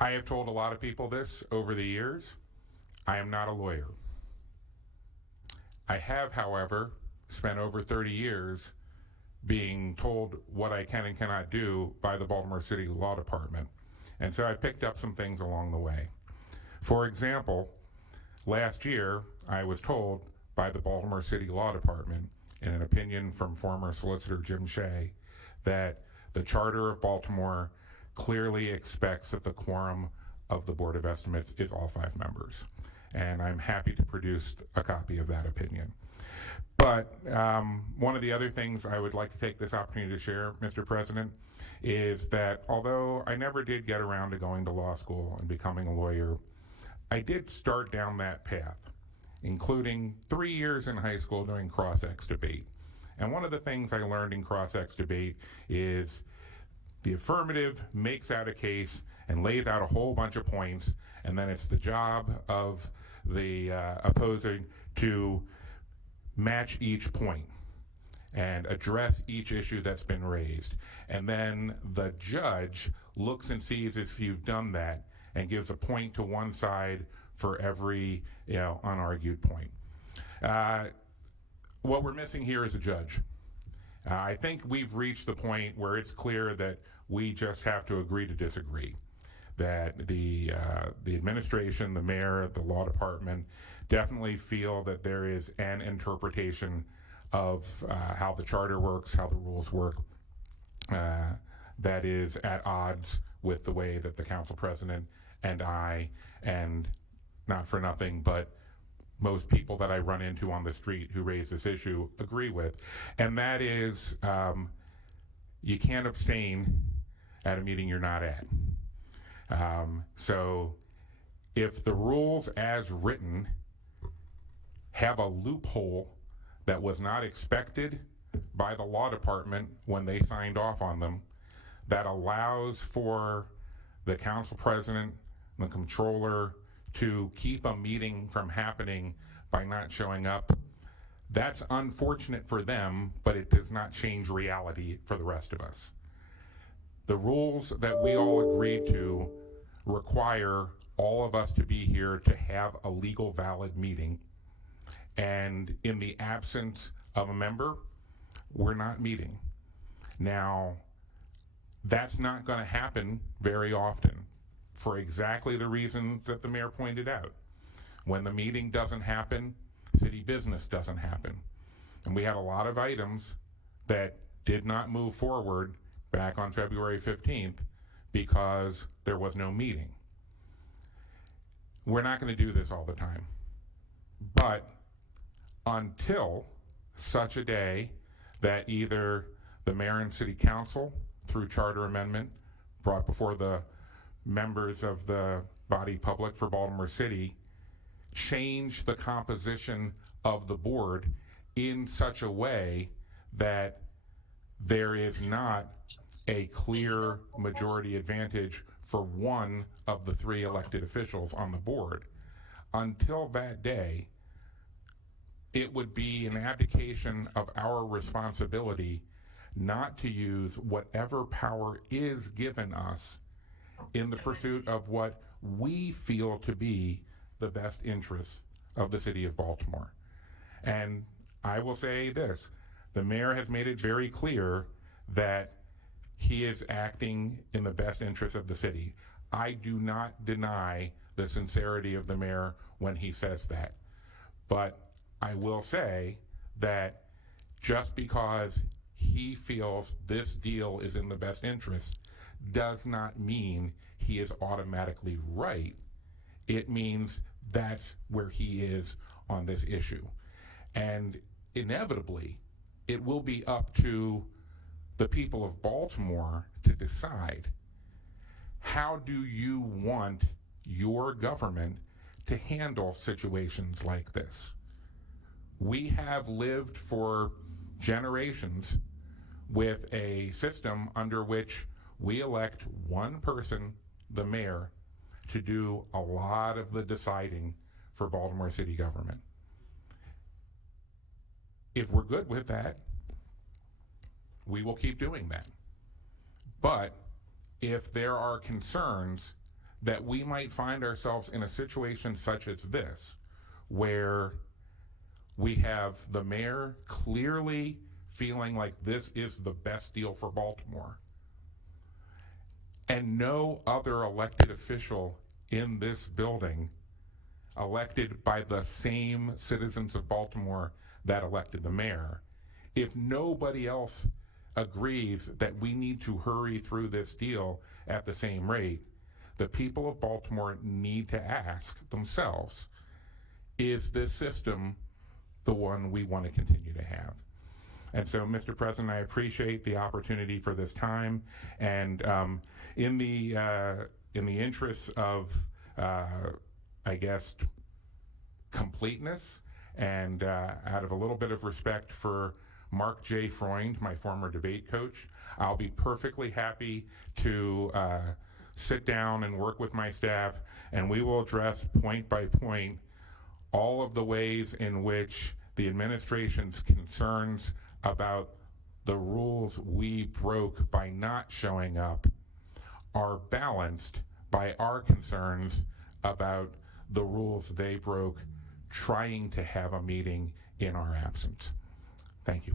I have told a lot of people this over the years. I am not a lawyer. I have, however, spent over 30 years being told what I can and cannot do by the Baltimore City Law Department. And so I picked up some things along the way. For example, last year I was told by the Baltimore City Law Department, in an opinion from former Solicitor Jim Shea, that the Charter of Baltimore clearly expects that the quorum of the Board of Estimates is all 5 members. And I'm happy to produce a copy of that opinion. But one of the other things I would like to take this opportunity to share, Mr. President, is that although I never did get around to going to law school and becoming a lawyer, I did start down that path, including 3 years in high school doing cross-ex debate. And one of the things I learned in cross-ex debate is the affirmative makes out a case and lays out a whole bunch of points, and then it's the job of the opposing to match each point and address each issue that's been raised. And then the judge looks and sees if you've done that and gives a point to one side for every unargued point. What we're missing here is a judge. I think we've reached the point where it's clear that we just have to agree to disagree. That the administration, the mayor, the law department definitely feel that there is an interpretation of how the charter works, how the rules work, that is at odds with the way that the council president and I, and not for nothing, but most people that I run into on the street who raise this issue agree with. And that is, you can't abstain at a meeting you're not at. So if the rules as written have a loophole that was not expected by the law department when they signed off on them, that allows for the council president, the comptroller, to keep a meeting from happening by not showing up, that's unfortunate for them, but it does not change reality for the rest of us. The rules that we all agreed to require all of us to be here to have a legal, valid meeting. And in the absence of a member, we're not meeting. Now, that's not going to happen very often for exactly the reasons that the mayor pointed out. When the meeting doesn't happen, city business doesn't happen. And we had a lot of items that did not move forward back on February 15th because there was no meeting. We're not going to do this all the time. But until such a day that either the mayor and city council, through charter amendment, brought before the members of the body public for Baltimore City, change the composition of the board in such a way that there is not a clear majority advantage for one of the 3 elected officials on the board. Until that day, it would be an abdication of our responsibility not to use whatever power is given us in the pursuit of what we feel to be the best interests of the city of Baltimore. And I will say this, the mayor has made it very clear that he is acting in the best interest of the city. I do not deny the sincerity of the mayor when he says that. But I will say that just because he feels this deal is in the best interest does not mean he is automatically right. It means that's where he is on this issue. And inevitably, it will be up to the people of Baltimore to decide, how do you want your government to handle situations like this? We have lived for generations with a system under which we elect one person, the mayor, to do a lot of the deciding for Baltimore city government. If we're good with that, we will keep doing that. But if there are concerns that we might find ourselves in a situation such as this, where we have the mayor clearly feeling like this is the best deal for Baltimore, and no other elected official in this building, elected by the same citizens of Baltimore that elected the mayor, if nobody else agrees that we need to hurry through this deal at the same rate, the people of Baltimore need to ask themselves, is this system the one we want to continue to have? And so, Mr. President, I appreciate the opportunity for this time, and in the interest of, I guess, completeness, and out of a little bit of respect for Mark J. Freund, my former debate coach, I'll be perfectly happy to sit down and work with my staff, and we will address point by point all of the ways in which the administration's concerns about the rules we broke by not showing up are balanced by our concerns about the rules they broke trying to have a meeting in our absence. Thank you.